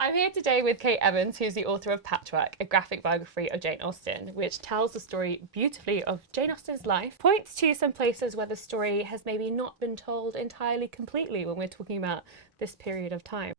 I'm here today with Kate Evans, who's the author of Patchwork, a graphic biography of Jane Austen, which tells the story beautifully of Jane Austen's life, points to some places where the story has maybe not been told entirely completely when we're talking about this period of time.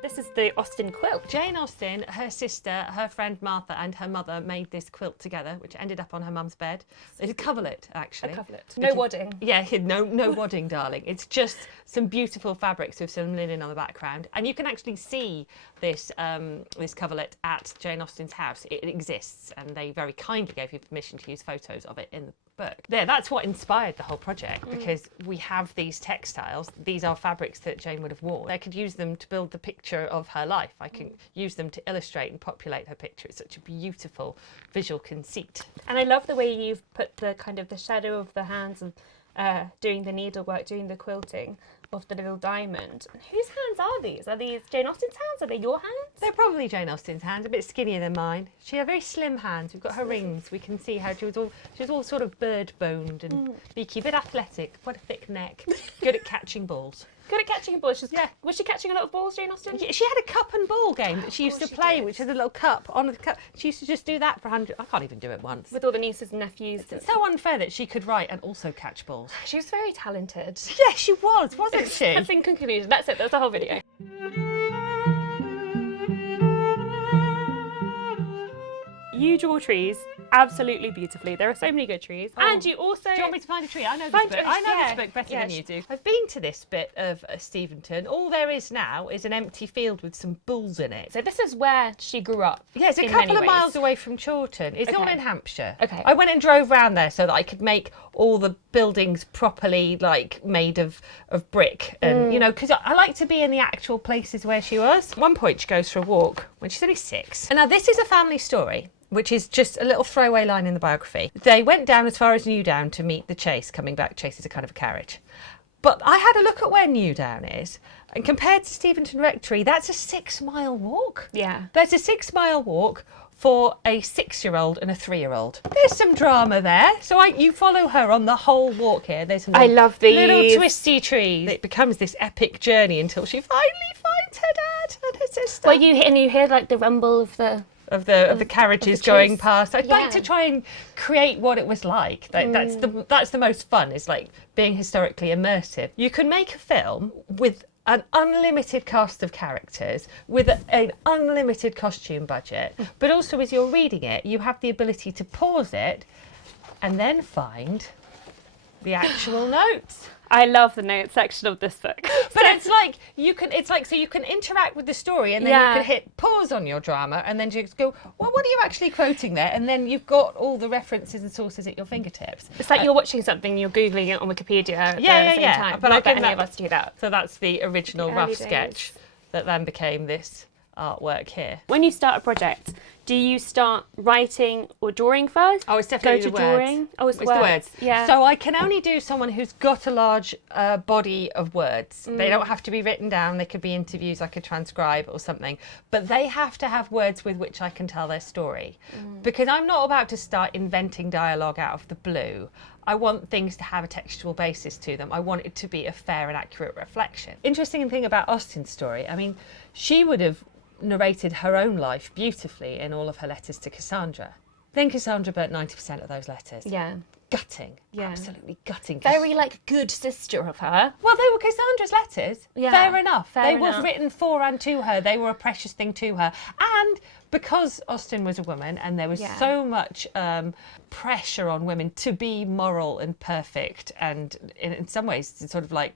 This is the Austen quilt. Jane Austen, her sister, her friend Martha and her mother made this quilt together, which ended up on her mum's bed. It's a coverlet, actually. A coverlet. No wadding. Yeah, no wadding, darling. It's just some beautiful fabrics with some linen on the background. And you can actually see this this coverlet at Jane Austen's house. It exists, and they very kindly gave you permission to use photos of it in the book. There, that's what inspired the whole project, because we have these textiles. These are fabrics that Jane would have worn. I could use them to build the picture of her life. I can use them to illustrate and populate her picture. It's such a beautiful visual conceit. And I love the way you've put the kind of the shadow of the hands and doing the needlework, doing the quilting of the little diamond. And whose hands are these? Are these Jane Austen's hands? Are they your hands? They're probably Jane Austen's hands, a bit skinnier than mine. She had very slim hands. We've got her rings. We can see how she was all sort of bird-boned and beaky, a bit athletic, quite a thick neck, good at catching balls. Good at catching balls. Was she catching a lot of balls, Jane Austen? Yeah, she had a cup and ball game that she used to play, which is a little cup on the cup. She used to just do that for 100. I can't even do it once. With all the nieces and nephews. It's so unfair that she could write and also catch balls. She was very talented. Yeah, she was, wasn't she? That's in conclusion. That's it. That's the whole video. You draw trees absolutely beautifully. There are so many good trees. Oh. And you also... Do you want me to find a tree? I know this book. I know this book better than you do. I've been to this bit of Steventon. All there is now is an empty field with some bulls in it. So this is where she grew up. Yeah, it's a couple of miles away from Chawton. It's all in Hampshire. Okay. I went and drove round there so that I could make all the buildings properly, like, made of brick. And, you know, because I like to be in the actual places where she was. At one point she goes for a walk when she's only 6. And now this is a family story, which is just a little throwaway line in the biography. They went down as far as Newdown to meet the Chase. Coming back, Chase is a kind of a carriage. But I had a look at where Newdown is, and compared to Steventon Rectory, that's a 6-mile walk. Yeah. There's a 6-mile walk for a 6-year-old and a 3-year-old. There's some drama there. So you follow her on the whole walk here. There's some I love these little twisty trees. It becomes this epic journey until she finally finds her dad and her sister. Well, you hear like the rumble of the carriages going past. I'd like to try and create what it was like. That's the most fun, is like being historically immersive. You can make a film with an unlimited cast of characters, with an unlimited costume budget, but also as you're reading it, you have the ability to pause it and then find the actual notes. I love the notes section of this book. But so you can interact with the story, and then you can hit pause on your drama and then just go, well, what are you actually quoting there? And then you've got all the references and sources at your fingertips. It's like you're watching something, you're Googling it on Wikipedia at the same time. But Not that any of us do that. So that's the original The rough early days. sketch that then became this artwork here. When you start a project, do you start writing or drawing first? Oh, it's definitely Go to the words. drawing? Oh, it's the the words. Yeah. So I can only do someone who's got a large body of words. They don't have to be written down. They could be interviews I could transcribe or something. But they have to have words with which I can tell their story. Because I'm not about to start inventing dialogue out of the blue. I want things to have a textual basis to them. I want it to be a fair and accurate reflection. Interesting thing about Austen's story, I mean, she would have narrated her own life beautifully in all of her letters to Cassandra. Then Cassandra burnt 90% of those letters. Yeah. Gutting. Yeah. Absolutely gutting. Very, like, good sister of her. Well, they were Cassandra's letters. Yeah. Fair enough. Fair They were enough. written for and to her. They were a precious thing to her. And because Austen was a woman and there was so much pressure on women to be moral and perfect, and in some ways to sort of like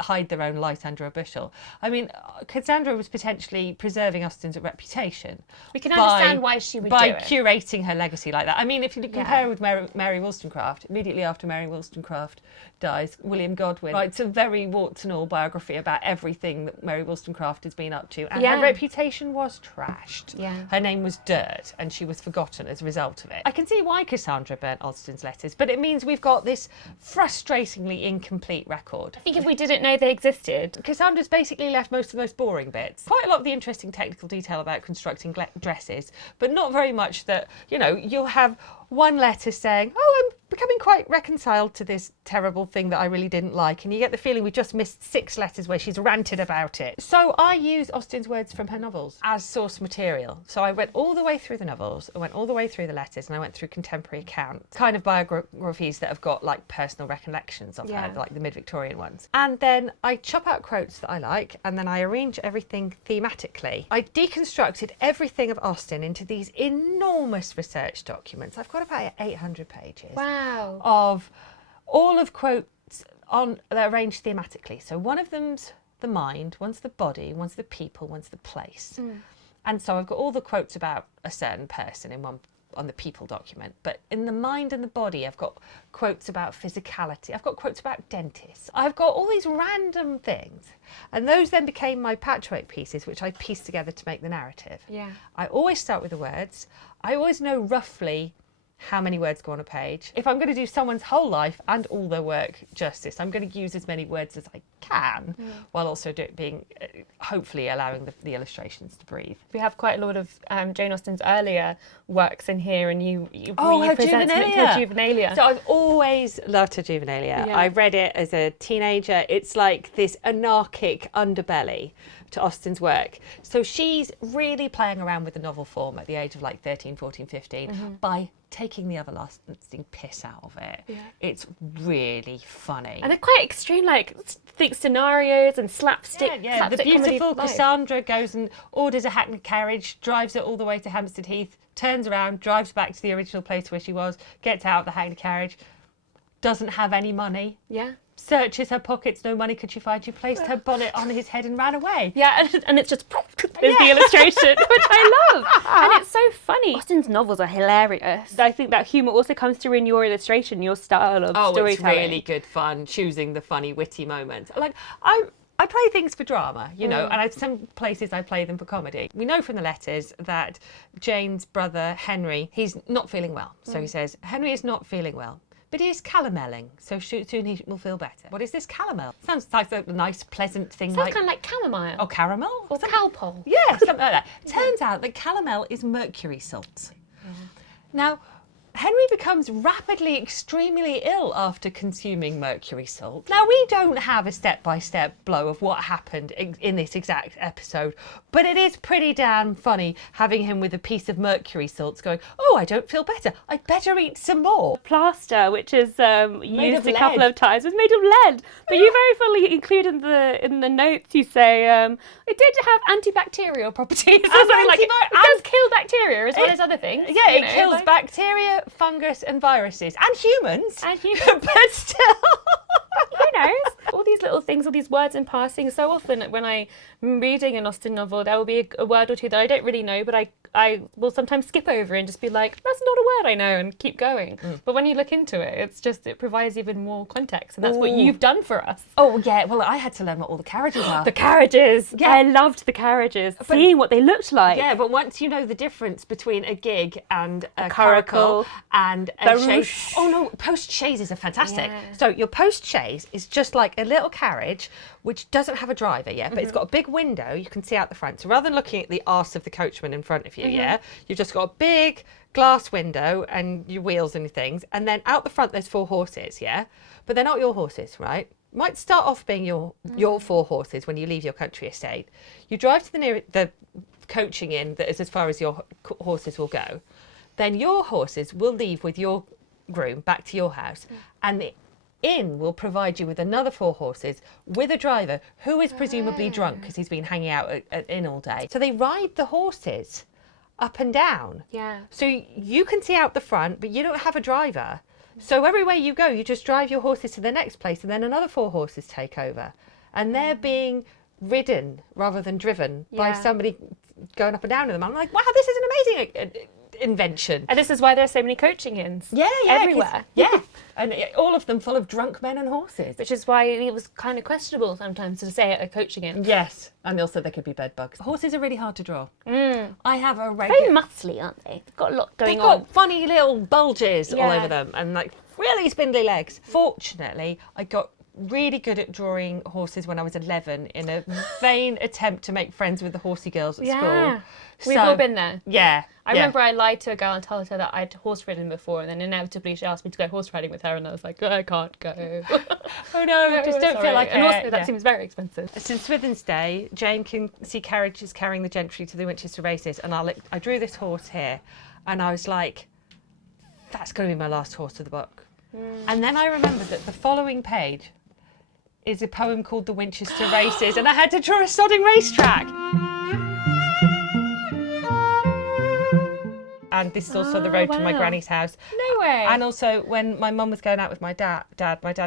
hide their own light under a bushel. I mean, Cassandra was potentially preserving Austen's reputation. We can understand why she would do it. By curating her legacy like that. I mean, if you compare with Mary Wollstonecraft, immediately after Mary Wollstonecraft dies, William Godwin writes a very warts and all biography about everything that Mary Wollstonecraft has been up to, and her reputation was trashed. Yeah. Her name was dirt, and she was forgotten as a result of it. I can see why Cassandra burnt Austen's letters, but it means we've got this frustratingly incomplete record. I think if we didn't know they existed. Cassandra's basically left most of the most boring bits. Quite a lot of the interesting technical detail about constructing dresses, but not very much that, you know, you'll have one letter saying, oh, I'm becoming quite reconciled to this terrible thing that I really didn't like. And you get the feeling we just missed 6 letters where she's ranted about it. So I use Austen's words from her novels as source material. So I went all the way through the novels, I went all the way through the letters, and I went through contemporary accounts, kind of biographies that have got like personal recollections of her, like the mid-Victorian ones. And then I chop out quotes that I like, and then I arrange everything thematically. I deconstructed everything of Austen into these enormous research documents. I've got about 800 pages. Wow. Of all of quotes on arranged thematically. So one of them's the mind, one's the body, one's the people, one's the place. And so I've got all the quotes about a certain person in one on the people document, but in the mind and the body I've got quotes about physicality, I've got quotes about dentists, I've got all these random things, and those then became my patchwork pieces, which I pieced together to make the narrative. I always start with the words. I always know roughly how many words go on a page. If I'm going to do someone's whole life and all their work justice, I'm going to use as many words as I can, while also being hopefully allowing the illustrations to breathe. We have quite a lot of Jane Austen's earlier works in here, and you her present her Juvenilia. So I've always loved her Juvenilia. I read it as a teenager. It's like this anarchic underbelly to Austen's work. So she's really playing around with the novel form at the age of like 13, 14, 15 by taking the everlasting piss out of it. It's really funny. And they're quite extreme, like think scenarios and slapstick. The beautiful Cassandra goes and orders a hackney carriage, drives it all the way to Hampstead Heath, turns around, drives back to the original place where she was, gets out of the hackney carriage, doesn't have any money. Searches her pockets, no money could she find. She placed her bonnet on his head and ran away. And it's just there's the illustration, which I love. And it's so funny. Austen's novels are hilarious. I think that humour also comes through in your illustration, your style of storytelling. It's really good fun choosing the funny, witty moments. Like I play things for drama, you know, and some places I play them for comedy. We know from the letters that Jane's brother, Henry, he's not feeling well. So he says, Henry is not feeling well, but he is calamelling, so soon he will feel better. What is this calomel? Sounds like a nice, pleasant thing. Sounds kind of like chamomile. Oh, caramel? Or calpol. Yeah, something like that. Turns out that calomel is mercury salt. Now, Henry becomes rapidly extremely ill after consuming mercury salt. Now, we don't have a step-by-step blow of what happened in this exact episode, but it is pretty damn funny having him with a piece of mercury salts going, oh, I don't feel better, I'd better eat some more. Plaster, which is used a couple of times, was made of lead. But you very fully include in the notes, you say, it did have antibacterial properties. Or something like it does kill bacteria as well as other things. Yeah, it kills bacteria, fungus and viruses and humans. But still, who knows? All these little things, all these words in passing. So often when I'm reading an Austen novel, there will be a word or two that I don't really know, but I will sometimes skip over and just be like, that's not a word I know, and keep going. But when you look into it, it provides even more context, and that's what you've done for us. Oh yeah, well I had to learn what all the carriages are. The carriages! Yeah. I loved the carriages, seeing what they looked like. Yeah, but once you know the difference between a gig and a coracle and a chaise. Oh no, post-chaises are fantastic. So your post-chaise is just like a little carriage which doesn't have a driver yet, but it's got a big window you can see out the front. So rather than looking at the arse of the coachman in front of you, you've just got a big glass window and your wheels and your things, and then out the front there's 4 horses, but they're not your horses, right? Might start off being your 4 horses when you leave your country estate. You drive to the coaching inn that is as far as your horses will go. Then your horses will leave with your groom back to your house, and the inn will provide you with another 4 horses with a driver who is presumably drunk because he's been hanging out at inn all day. So they ride the horses up and down. So you can see out the front, but you don't have a driver. So everywhere you go, you just drive your horses to the next place, and then another 4 horses take over. And they're being ridden rather than driven by somebody going up and down in them. I'm like, wow, this is an amazing invention. And this is why there's so many coaching inns. Everywhere. And all of them full of drunk men and horses. Which is why it was kind of questionable sometimes to say at a coaching inn. Yes, and also there could be bed bugs. Horses are really hard to draw. I have a very muscly, aren't they? They've got a lot going on. They've got funny little bulges all over them and like really spindly legs. Fortunately, I got really good at drawing horses when I was 11 in a vain attempt to make friends with the horsey girls at school. We've all been there. Yeah. I remember I lied to a girl and told her that I'd horse ridden before, and then inevitably she asked me to go horse riding with her, and I was like, I can't go. Oh no, just don't feel like and it. also that seems very expensive. Since Swithin's Day, Jane can see carriages carrying the gentry to the Winchester races, and I drew this horse here, and I was like, that's going to be my last horse of the book. And then I remembered that the following page is a poem called The Winchester Races, and I had to draw a sodding racetrack. And this is also the road to my granny's house. No way. And also, when my mum was going out with my dad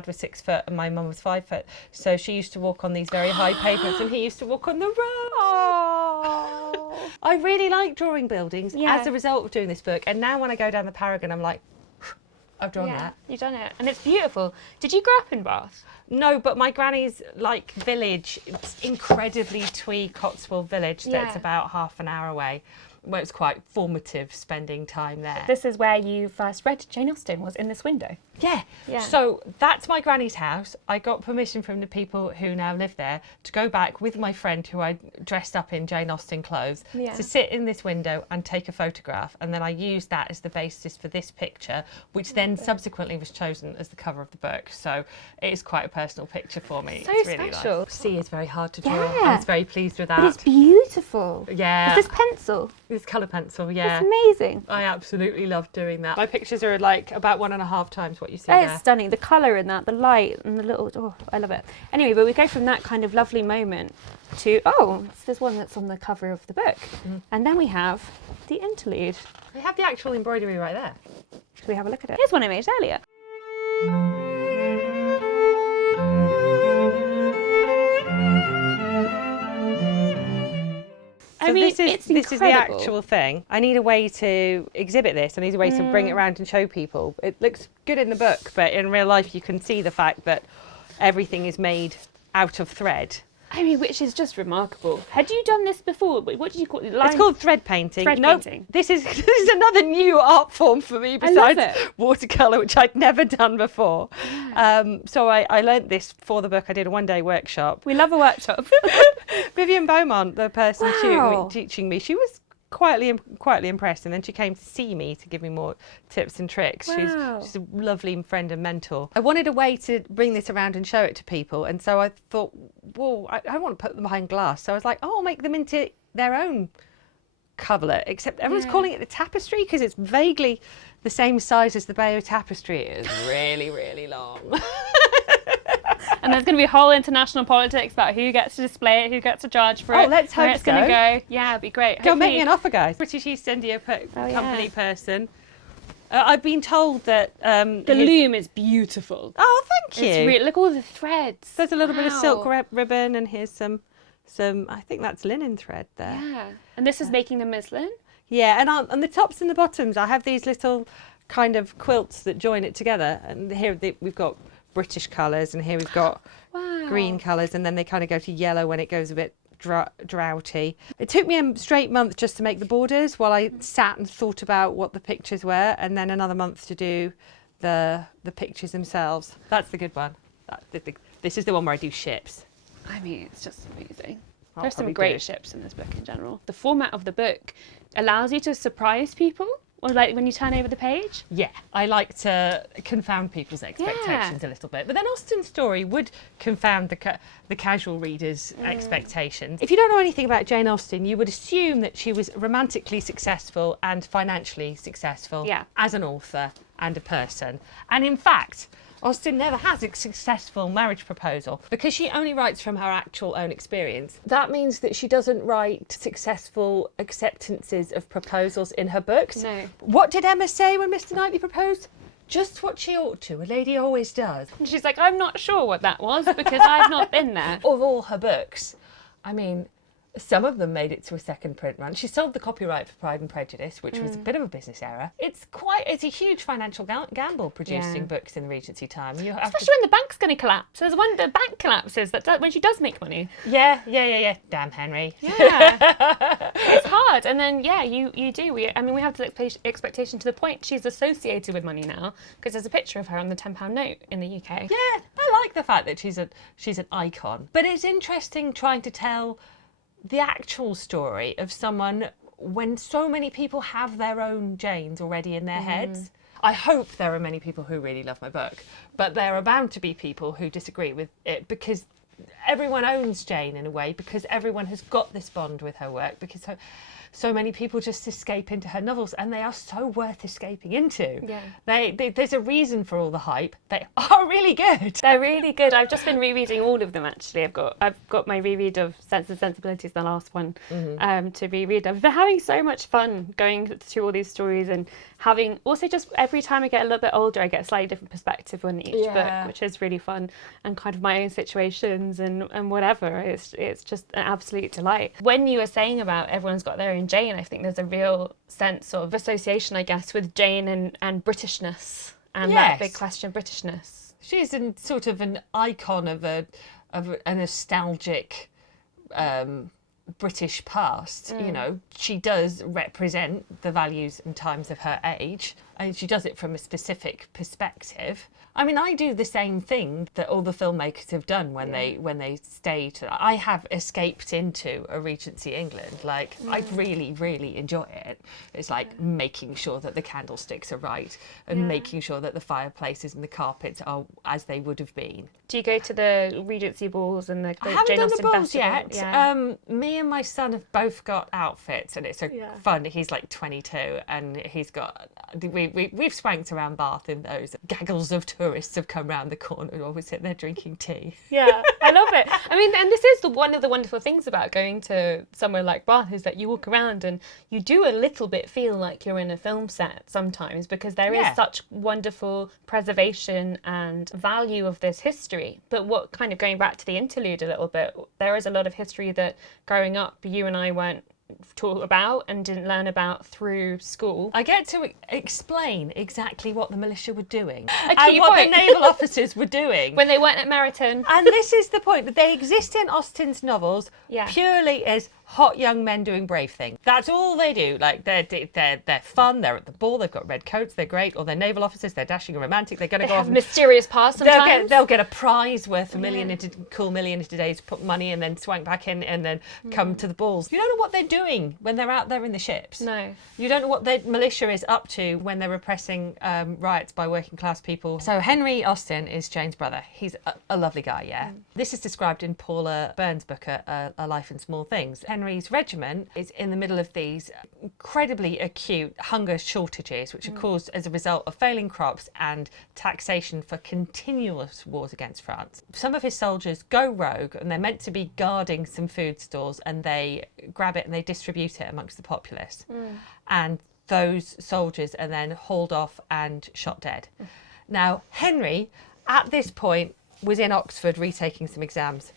was 6 foot and my mum was 5 foot. So she used to walk on these very high pavements and he used to walk on the road. Oh. I really like drawing buildings as a result of doing this book. And now when I go down the Paragon, I'm like, I've drawn that. You've done it. And it's beautiful. Did you grow up in Bath? No, but my granny's village, it's incredibly twee Cotswold village that's about half an hour away. Well, it was quite formative spending time there. This is where you first read Jane Austen, was in this window. Yeah. So that's my granny's house. I got permission from the people who now live there to go back with my friend who I dressed up in Jane Austen clothes to sit in this window and take a photograph. And then I used that as the basis for this picture, which then subsequently was chosen as the cover of the book. So it is quite a personal picture for me. So it's really special. Nice. C is very hard to draw. Yeah. I was very pleased with that. But it's beautiful. Yeah. Is this pencil? It's colour pencil, yeah. It's amazing. I absolutely love doing that. My pictures are about 1.5 times what you see It's there. stunning. The colour in that, the light and the little, I love it. Anyway, but we go from that kind of lovely moment to, there's one that's on the cover of the book. And then we have the interlude. We have the actual embroidery right there. Should we have a look at it? Here's one I made earlier. So this is the incredible. actual thing. I need a way to exhibit this. I need a way to bring it around and show people. It looks good in the book, but in real life you can see the fact that everything is made out of thread. I mean, which is just remarkable. Had you done this before? What did you call it? It's called thread painting. Thread painting. This is another new art form for me besides watercolour, which I'd never done before. Yeah. So I learnt this for the book. I did a one-day workshop. We love a workshop. Vivian Beaumont, the person Wow. teaching me, she was quietly impressed, and then she came to see me to give me more tips and tricks. Wow. She's a lovely friend and mentor. I wanted a way to bring this around and show it to people, and so I thought, well, I want to put them behind glass. So I was like, I'll make them into their own coverlet, except everyone's calling it the tapestry because it's vaguely the same size as the Bayeux tapestry. It is really, really long. And there's going to be a whole international politics about who gets to display it, who gets to charge for it. Let's where hope it's going to so. go. Yeah, it'd be great. Go make me an offer, guys. British East India Company person. I've been told that The loom is beautiful. Oh, thank you. Look at all the threads. There's a little bit of silk ribbon, and here's some. I think that's linen thread there. Yeah, and this is making the muslin. Yeah, and on the tops and the bottoms, I have these little kind of quilts that join it together. And here we've got British colours, and here we've got green colours, and then they kind of go to yellow when it goes a bit droughty. It took me a straight month just to make the borders while I sat and thought about what the pictures were, and then another month to do the pictures themselves. That's the good one. This is the one where I do ships. I mean, it's just amazing. I'll There's some probably great do. ships in this book in general. The format of the book allows you to surprise people, or like when you turn over the page. Yeah, I like to confound people's expectations a little bit. But then Austen's story would confound the casual reader's expectations. If you don't know anything about Jane Austen, you would assume that she was romantically successful and financially successful as an author and a person. And in fact, Austen never has a successful marriage proposal because she only writes from her actual own experience. That means that she doesn't write successful acceptances of proposals in her books. No. What did Emma say when Mr. Knightley proposed? Just what she ought to. A lady always does. And she's like, I'm not sure what that was because I've not been there. Of all her books, I mean, some of them made it to a second print run. She sold the copyright for Pride and Prejudice, which was a bit of a business error. It's a huge financial gamble producing books in the Regency time. You have Especially when the bank's going to collapse. There's one the bank collapses when she does make money. Yeah. Damn Henry. Yeah. It's hard. And then, you do. We have the expectation to the point she's associated with money now because there's a picture of her on the £10 note in the UK. Yeah, I like the fact that she's an icon. But it's interesting trying to tell the actual story of someone when so many people have their own Janes already in their heads. I hope there are many people who really love my book, but there are bound to be people who disagree with it because everyone owns Jane in a way, because everyone has got this bond with her work, because so many people just escape into her novels, and they are so worth escaping into. Yeah. There's a reason for all the hype. They are really good. They're really good. I've just been rereading all of them actually. I've got my reread of Sense and Sensibilities, the last one, to reread. I've been having so much fun going through all these stories, and having also just every time I get a little bit older, I get a slightly different perspective on each book, which is really fun, and kind of my own situations and whatever. It's just an absolute delight. When you were saying about everyone's got their own Jane, I think there's a real sense of association, I guess, with Jane and Britishness, and that big question of Britishness. She's sort of an icon of a nostalgic British past. You know, she does represent the values and times of her age, and she does it from a specific perspective. I mean, I do the same thing that all the filmmakers have done when they stay to. I have escaped into a Regency England. Like, I really, really enjoy it. It's like making sure that the candlesticks are right, and making sure that the fireplaces and the carpets are as they would have been. Do you go to the Regency balls and the I haven't Jane done the Austen balls festival? yet. Yeah. Me and my son have both got outfits, and it's fun. He's like 22, and he's got. We've swanked around Bath in those. Gaggles of tourists have come round the corner and always sit there drinking tea. Yeah, I love it. I mean, and this is one of the wonderful things about going to somewhere like Bath, is that you walk around and you do a little bit feel like you're in a film set sometimes, because there is such wonderful preservation and value of this history. But what kind of going back to the interlude a little bit, there is a lot of history that growing up you and I weren't taught about and didn't learn about through school. I get to explain exactly what the militia were doing and what the naval officers were doing when they weren't at Meryton. And this is the point, that they exist in Austen's novels purely as hot young men doing brave things. That's all they do. Like, they're fun, they're at the ball, they've got red coats, they're great, or they're naval officers, they're dashing and romantic, they're going to go off. Mysterious past sometimes. They'll get a prize worth $1 million into today's money, and then swank back in and then come to the balls. You don't know what they're doing when they're out there in the ships. No. You don't know what the militia is up to when they're repressing riots by working class people. So Henry Austen is Jane's brother. He's a lovely guy, yeah. This is described in Paula Byrne's book, A Life in Small Things. Henry's regiment is in the middle of these incredibly acute hunger shortages, which are caused as a result of failing crops and taxation for continuous wars against France. Some of his soldiers go rogue, and they're meant to be guarding some food stores, and they grab it and they distribute it amongst the populace. And those soldiers are then hauled off and shot dead. Now, Henry, at this point, was in Oxford retaking some exams.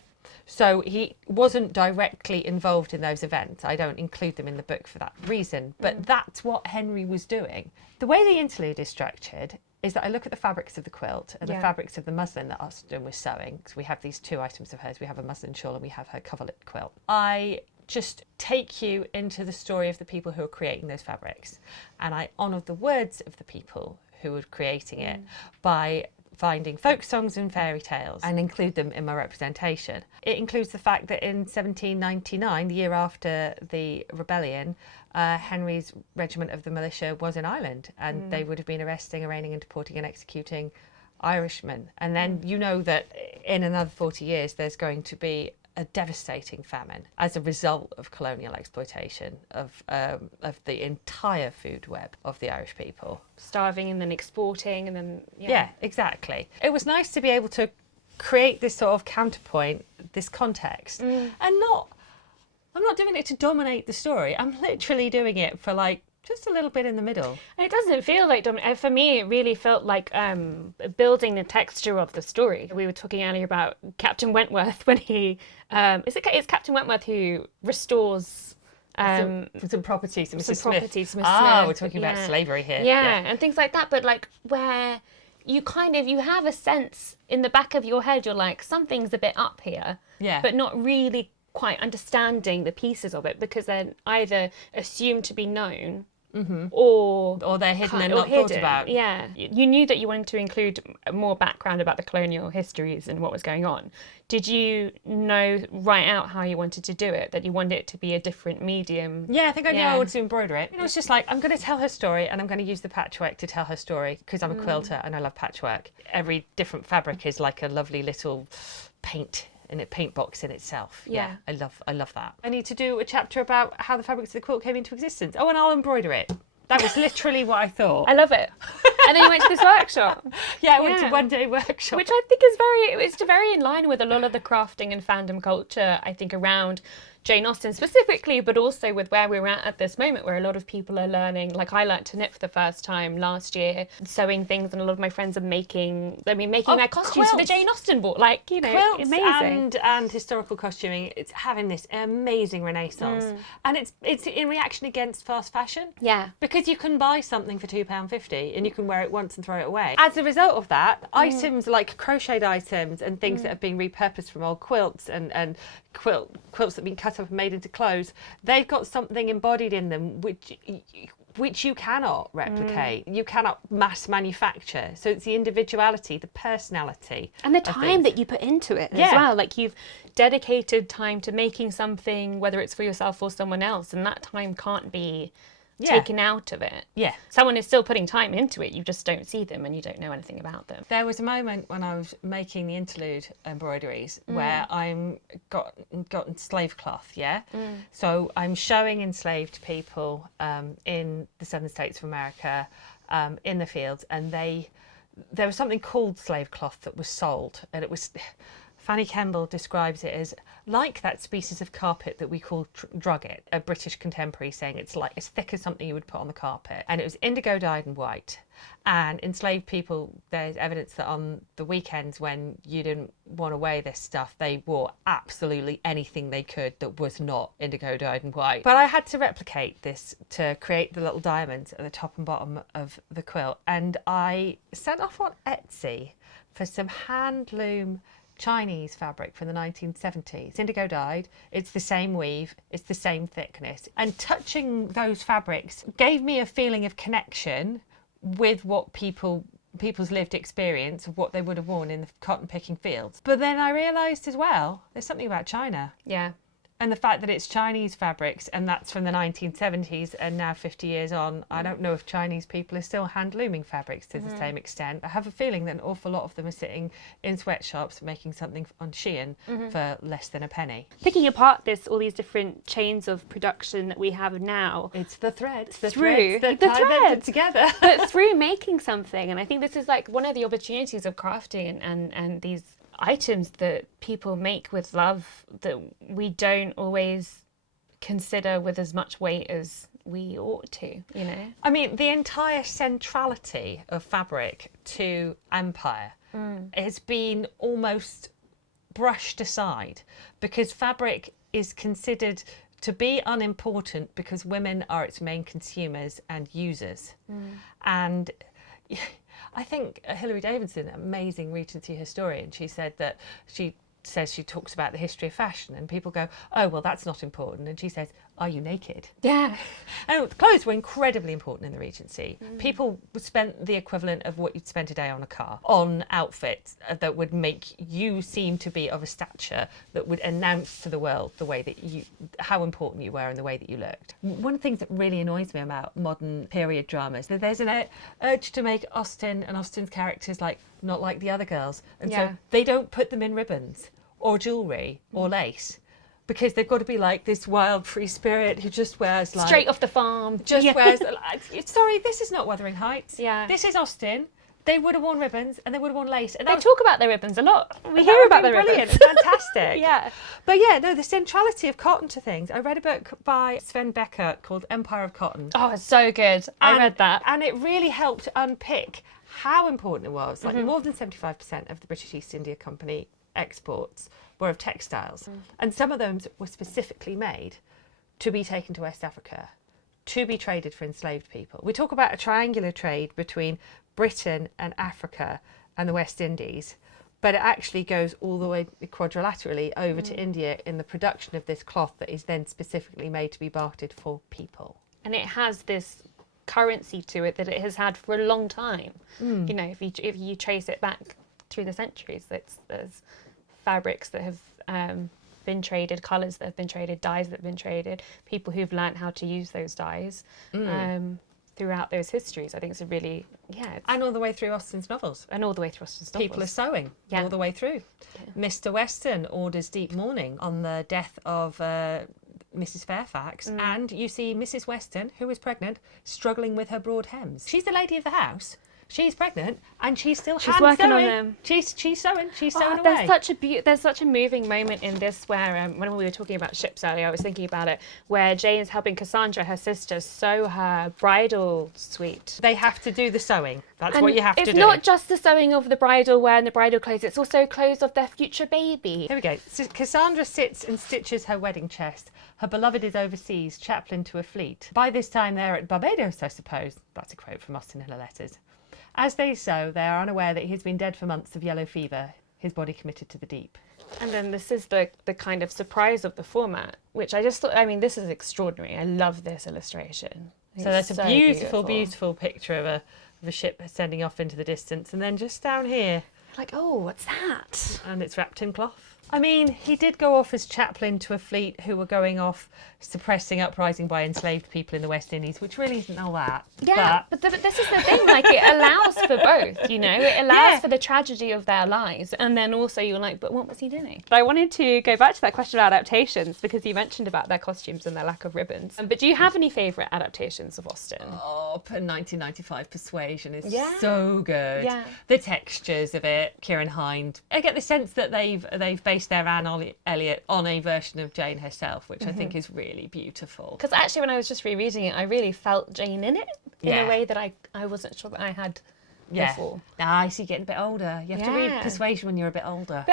So he wasn't directly involved in those events. I don't include them in the book for that reason, but that's what Henry was doing. The way the interlude is structured is that I look at the fabrics of the quilt and the fabrics of the muslin that Austen was sewing, because we have these two items of hers. We have a muslin shawl and we have her coverlet quilt. I just take you into the story of the people who are creating those fabrics, and I honour the words of the people who were creating it by finding folk songs and fairy tales and include them in my representation. It includes the fact that in 1799, the year after the rebellion, Henry's regiment of the militia was in Ireland, and they would have been arresting, arraigning and deporting and executing Irishmen. And then you know that in another 40 years there's going to be a devastating famine as a result of colonial exploitation of the entire food web of the Irish people. Starving and then exporting and then... Yeah, exactly. It was nice to be able to create this sort of counterpoint, this context, and I'm not doing it to dominate the story. I'm literally doing it for just a little bit in the middle. And it doesn't feel like for me, it really felt like building the texture of the story. We were talking earlier about Captain Wentworth when he it's Captain Wentworth who restores some property to Mrs. Smith. Property to Miss We're Smith. talking about slavery here. Yeah, and things like that. But where you you have a sense in the back of your head, you're like, something's a bit up here. Yeah. But not really quite understanding the pieces of it, because they're either assumed to be known or they're hidden and or not thought about. Yeah, you knew that you wanted to include more background about the colonial histories and what was going on. Did you know right out how you wanted to do it? That you wanted it to be a different medium? Yeah, I think I knew I wanted to embroider it. It was just like, I'm going to tell her story and I'm going to use the patchwork to tell her story because I'm a quilter and I love patchwork. Every different fabric is like a lovely little paint box in itself. Yeah, I love that. I need to do a chapter about how the fabrics of the quilt came into existence. Oh, and I'll embroider it. That was literally what I thought. I love it. And then you went to this workshop. Yeah, I went to one day workshop. Which I think is very in line with a lot of the crafting and fandom culture, I think, around Jane Austen specifically, but also with where we're at this moment, where a lot of people are learning. Like, I learned to knit for the first time last year, sewing things, and a lot of my friends are making their costumes for the Jane Austen book. Like, you know, quilts amazing. and historical costuming. It's having this amazing renaissance, and it's in reaction against fast fashion. Yeah, because you can buy something for £2.50 and you can wear it once and throw it away. As a result of that, items like crocheted items and things that have been repurposed from old quilts and quilts that have been cut up and made into clothes, they've got something embodied in them which you cannot replicate. You cannot mass manufacture. So it's the individuality, the personality. And the time that you put into it as well. Like, you've dedicated time to making something, whether it's for yourself or someone else, and that time can't be taken out of it. Yeah. Someone is still putting time into it, you just don't see them and you don't know anything about them. There was a moment when I was making the interlude embroideries where I'm gotten slave cloth, So I'm showing enslaved people in the southern states of America, in the fields, and there was something called slave cloth that was sold, and it was... Fanny Kemble describes it as like that species of carpet that we call drugget, a British contemporary saying it's like as thick as something you would put on the carpet. And it was indigo dyed and white. And enslaved people, there's evidence that on the weekends when you didn't want to wear this stuff, they wore absolutely anything they could that was not indigo dyed and white. But I had to replicate this to create the little diamonds at the top and bottom of the quilt. And I sent off on Etsy for some hand-loom Chinese fabric from the 1970s. It's indigo dyed, it's the same weave, it's the same thickness. And touching those fabrics gave me a feeling of connection with what people's lived experience of what they would have worn in the cotton picking fields. But then I realised as well, there's something about China. Yeah. And the fact that it's Chinese fabrics and that's from the 1970s and now 50 years on, I don't know if Chinese people are still hand looming fabrics to the same extent. I have a feeling that an awful lot of them are sitting in sweatshops making something on Shein for less than a penny. Picking apart all these different chains of production that we have now. It's the threads, threads that tie them together. But through making something, and I think this is like one of the opportunities of crafting and these items that people make with love that we don't always consider with as much weight as we ought to, you know? I mean, the entire centrality of fabric to empire has been almost brushed aside because fabric is considered to be unimportant because women are its main consumers and users. And I think Hilary Davidson, amazing Regency historian, she said that she talks about the history of fashion and people go, oh, well, that's not important. And she says, are you naked? Yeah. And clothes were incredibly important in the Regency. People spent the equivalent of what you'd spend a day on a car, on outfits that would make you seem to be of a stature that would announce to the world the way that how important you were and the way that you looked. One of the things that really annoys me about modern period dramas, that there's an urge to make Austen and Austen's characters not like the other girls. And so they don't put them in ribbons or jewellery or lace, because they've got to be like this wild free spirit who just wears straight off the farm. Wears sorry, this is not Wuthering Heights. Yeah. This is Austen. They would have worn ribbons and they would have worn lace. And they talk about their ribbons a lot. We hear about their brilliant. ribbons. Fantastic. Yeah. But yeah, no, the centrality of cotton to things. I read a book by Sven Beckert called Empire of Cotton. Oh, it's so good. I read that. And it really helped unpick how important it was. Like more than 75% of the British East India Company exports were of textiles. And some of them were specifically made to be taken to West Africa, to be traded for enslaved people. We talk about a triangular trade between Britain and Africa and the West Indies, but it actually goes all the way quadrilaterally over to India in the production of this cloth that is then specifically made to be bartered for people. And it has this currency to it that it has had for a long time. You know, if you trace it back through the centuries, there's fabrics that have been traded, colours that have been traded, dyes that have been traded, people who've learnt how to use those dyes throughout those histories. I think it's a really, and all the way through Austen's novels. And all the way through Austen's novels. People are sewing all the way through. Mr. Weston orders deep mourning on the death of Mrs. Fairfax, and you see Mrs. Weston, who is pregnant, struggling with her broad hems. She's the lady of the house. She's pregnant, and she's still working on them. She's sewing. She's sewing away. There's such a moving moment in this where when we were talking about ships earlier, I was thinking about it, where Jane's helping Cassandra, her sister, sew her bridal suite. They have to do the sewing. That's what you have to do. It's not just the sewing of the bridal wear and the bridal clothes, it's also clothes of their future baby. Here we go. So Cassandra sits and stitches her wedding chest. Her beloved is overseas, chaplain to a fleet. By this time they're at Barbados, I suppose. That's a quote from Austen in her letters. As they sew, they are unaware that he's been dead for months of yellow fever, his body committed to the deep. And then this is the kind of surprise of the format, which I just thought, I mean, this is extraordinary. I love this illustration. So that's a beautiful picture of a ship sending off into the distance. And then just down here. Like, oh, what's that? And it's wrapped in cloth. I mean, he did go off as chaplain to a fleet who were going off suppressing uprising by enslaved people in the West Indies, which really isn't all that. Yeah, but this is the thing, like, it allows for both, you know? It allows for the tragedy of their lives, and then also you're like, but what was he doing? But I wanted to go back to that question about adaptations, because you mentioned about their costumes and their lack of ribbons. But do you have any favourite adaptations of Austen? Oh, 1995 Persuasion is so good. Yeah. The textures of it, Kieran Hind. I get the sense that they've based their Anne Elliot on a version of Jane herself, which I think is really beautiful. Because actually when I was just rereading it, I really felt Jane in it in a way that I wasn't sure that I had before. I see, getting a bit older. You have to read Persuasion when you're a bit older.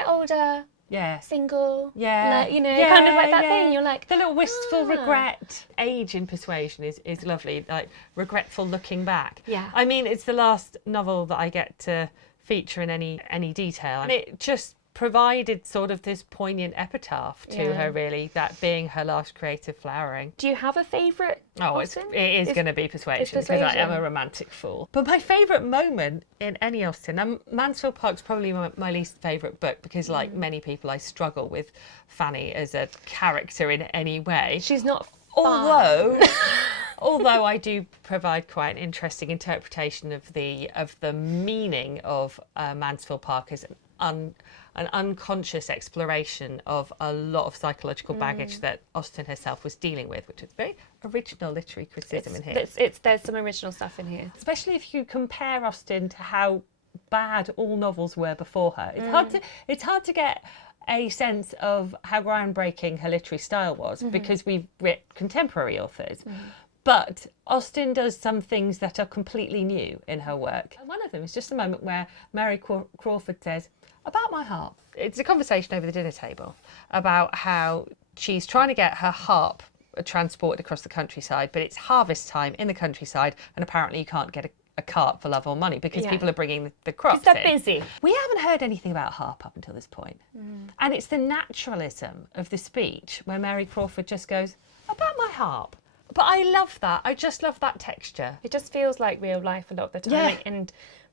Single. Yeah. Like, you know, kind of like that thing. You're like, the little wistful regret. Age in Persuasion is lovely, like regretful looking back. Yeah. I mean, it's the last novel that I get to feature in any detail. And it just provided sort of this poignant epitaph to her, really, that being her last creative flowering. Do you have a favourite? Oh, it is going to be Persuasion, because I am a romantic fool. But my favourite moment in any Austen, Mansfield Park's probably my least favourite book, because like many people, I struggle with Fanny as a character in any way. She's not Although I do provide quite an interesting interpretation of the meaning of Mansfield Park as an unconscious exploration of a lot of psychological baggage that Austen herself was dealing with, which is very original literary criticism in here. There's some original stuff in here. Especially if you compare Austen to how bad all novels were before her. It's hard to get a sense of how groundbreaking her literary style was, because we've read contemporary authors. But Austen does some things that are completely new in her work. And one of them is just a moment where Mary Crawford says, "About my harp." It's a conversation over the dinner table about how she's trying to get her harp transported across the countryside, but it's harvest time in the countryside, and apparently you can't get a cart for love or money because people are bringing the crops in. They're busy. We haven't heard anything about harp up until this point. And it's the naturalism of the speech where Mary Crawford just goes, "About my harp." But I love that. I just love that texture. It just feels like real life a lot of the time. Yeah.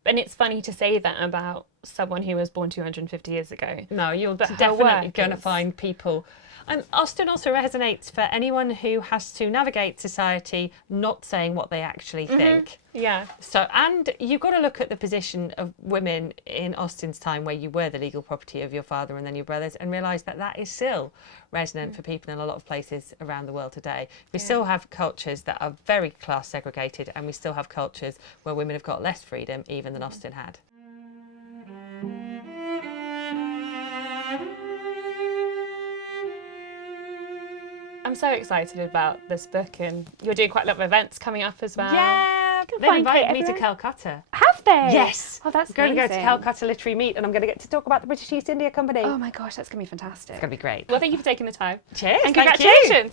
And it's funny to say that about someone who was born 250 years ago. No, you're definitely going to find people. And Austen also resonates for anyone who has to navigate society not saying what they actually think. Yeah. So, and you've got to look at the position of women in Austen's time, where you were the legal property of your father and then your brothers, and realise that that is still resonant for people in a lot of places around the world today. We still have cultures that are very class segregated, and we still have cultures where women have got less freedom even than Austen had. I'm so excited about this book, and you're doing quite a lot of events coming up as well. Yeah, they've invited me to Calcutta. Have they? Yes. Oh, that's I'm going amazing. to go to Calcutta Literary Meet, and I'm going to get to talk about the British East India Company. Oh my gosh, that's going to be fantastic. It's going to be great. Well, thank you for taking the time. Cheers. And thank you. congratulations.